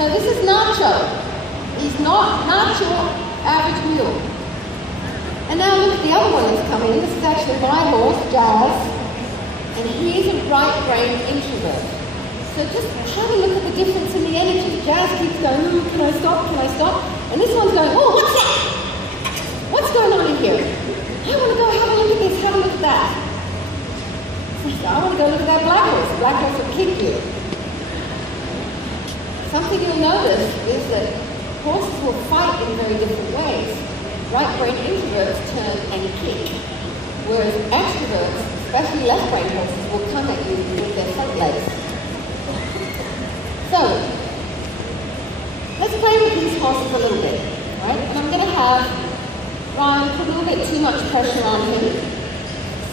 So this is Nacho. He's not Nacho, average mule. And now look at the other one that's coming. This is actually my horse, Jazz. And he's a right-brained introvert. So just have a look at the difference in the energy. Jazz keeps going, ooh, can I stop, can I stop? And this one's going, oh, what's that? What's going on in here? I want to go have a look at this, have a look at that. I want to go look at that black horse. The black horse will kick you. Something you'll notice is that horses will fight in very different ways. Right-brained introverts turn and kick, whereas extroverts, especially left-brained horses, will come at you with their front legs. So, let's play with these horses a little bit, right? And I'm going to have Ryan put a little bit too much pressure on him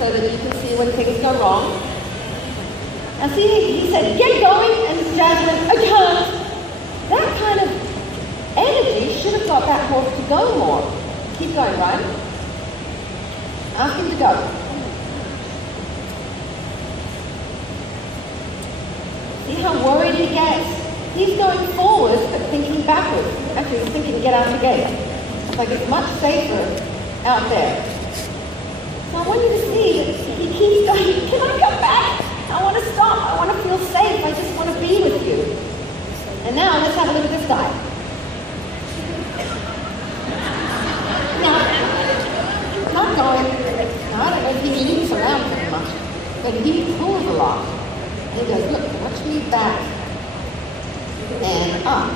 so that you can see when things go wrong. Now see, he said, get going, and Jazz went, I can't. That kind of energy should have got that horse to go more. Keep going, Ryan. Ask him to go. See how worried he gets? He's going forward, but thinking backwards. Actually, he's thinking, get out the gate. It's like it's much safer out there. So I want you to see that he keeps going, can I come back? I want to stop. I want to feel safe. I just want to be with you. And now let's have a look at this guy. Now, not going, now I don't know if he leaps around very much, but he pulls a lot. And he goes, look, watch me back. And up.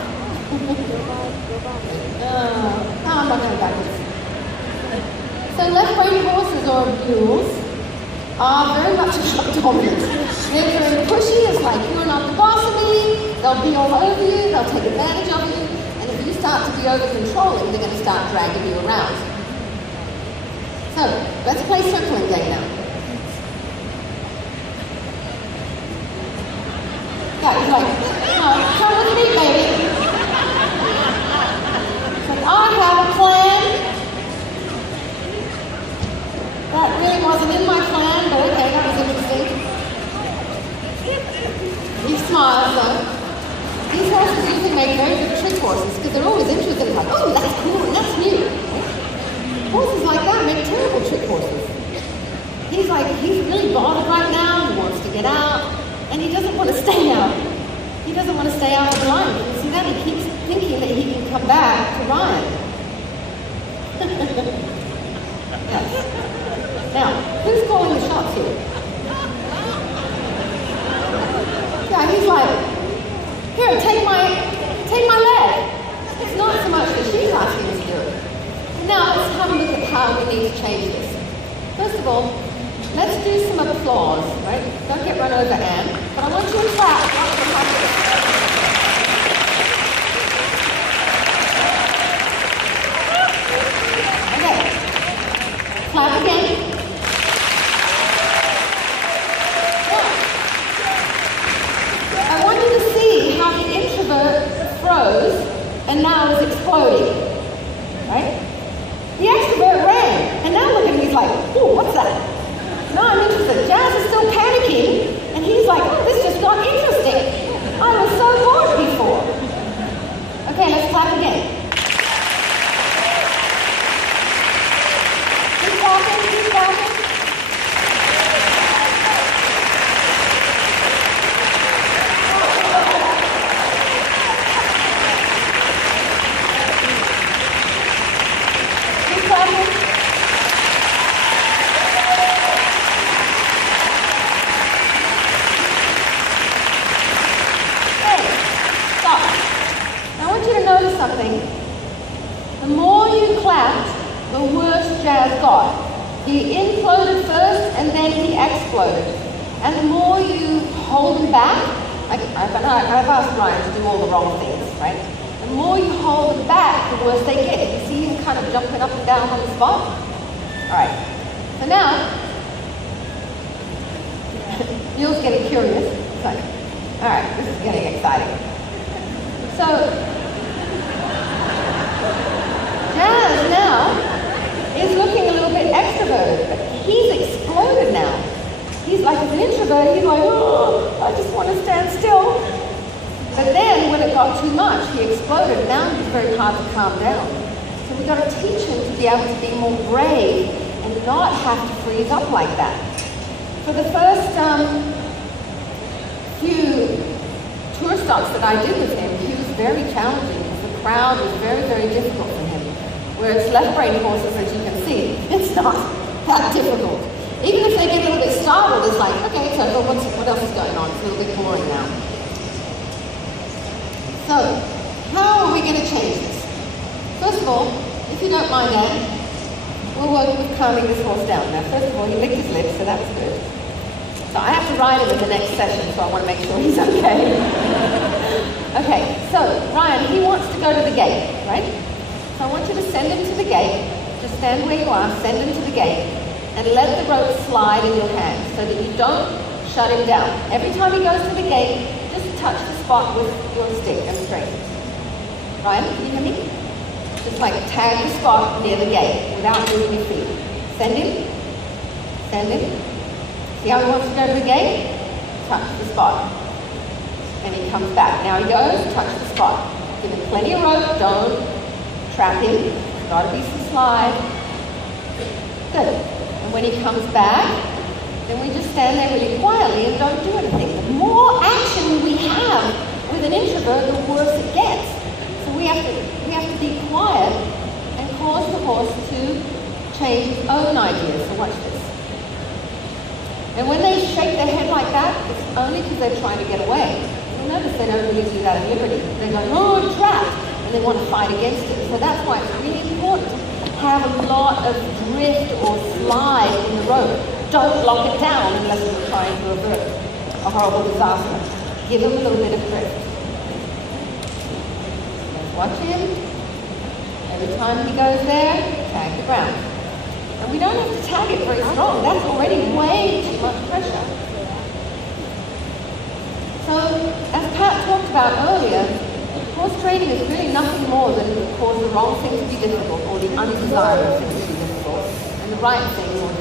No, I'm not going backwards. So left-brain horses or mules are very much dominant. They're very pushy. It's like, you're not the boss of me. They'll be all over you. They'll take advantage of you. And if you start to be over-controlling, they're going to start dragging you around. So, let's play circling game now. Yeah, he's like, no, come with me, baby. So I have a plan. That really wasn't in my plan, but okay, that was interesting. He smiles though. These horses usually make very good trick horses because they're always interested in like, oh, that's cool and that's new. Horses like that make terrible trick horses. He's like, he's really bothered right now, he wants to get out, and he doesn't want to stay out. He doesn't want to stay out of line. You see that? He keeps thinking that he can come back to Ryan. Yes. Now, who's calling the shots here? Yeah, he's like, here, take my leg. It's not so much that she's asking us to do it. Now, let's have a look at how we need to change this. First of all, let's do some applause, right? Don't get run over, Anne. But I want you to clap. Okay. Clap again. I want you to see how the introvert froze and now is exploding, right? The extrovert ran, and now look at him, he's like, oh, what's that? No, I'm interested. Jazz is still panicking, and he's like, oh, this just got interesting. I was so bored before. Okay, let's clap again. Keep clapping, keep clapping. Something. The more you clapped, the worse Jazz got. He imploded first and then he exploded. And the more you hold him back, I've asked Ryan to do all the wrong things, right? The more you hold them back, the worse they get. You see him kind of jumping up and down on the spot? Alright, so now, Neil's getting curious. It's like, alright, this is getting exciting. So, Jazz now is looking a little bit extroverted, but he's exploded now. He's like, as an introvert, he's like, oh, I just want to stand still. But then when it it got too much. He exploded. Now he's very hard to calm down. So we've got to teach him to be able to be more brave and not have to freeze up like that. For the first few tour stops that I did with him, he was very challenging because the crowd was very, very difficult for him. Whereas left-brain horses, as you can see, it's not that difficult. Even if they get a little bit startled, it's like, okay, it's over, what else is going on? It's a little bit boring now. So, how are we going to change this? First of all, if you don't mind, Anne, we'll work with calming this horse down. Now, first of all, he licked his lips, so that's good. So I have to ride him in the next session, so I want to make sure he's okay. Okay, so Ryan, he wants to go to the gate, right? So I want you to send him to the gate. Just stand where you are, send him to the gate, and let the rope slide in your hand so that you don't shut him down. Every time he goes to the gate, just touch the spot with your stick and string. Ryan, can you hear me? Just like tag the spot near the gate without moving your feet. Send him. Send him. See how he wants to go to the gate? Touch the spot. And he comes back. Now he goes, touch the spot. Give him plenty of rope, don't trap him. There's got to be some slide. Good. And when he comes back, then we just stand there really quietly and don't do anything. The more action we have with an introvert, the worse it gets. So we have to be quiet and cause the horse to change his own ideas. So watch this. And when they shake their head like that, it's only because they're trying to get away. You'll notice they don't really do that at liberty. They go, oh, I'm trapped, and they want to fight against it. So that's why it's really important to have a lot of drift or slide in the rope. Don't lock it down unless you're trying to avert a horrible disaster. Give them a little bit of drift. Watch him. Every time he goes there, tag the ground. And we don't have to tag it very strong. That's already way too much pressure. So, as Pat talked about earlier, horse training is really nothing more than cause the wrong thing to be difficult or the undesirable thing to be difficult and the right thing or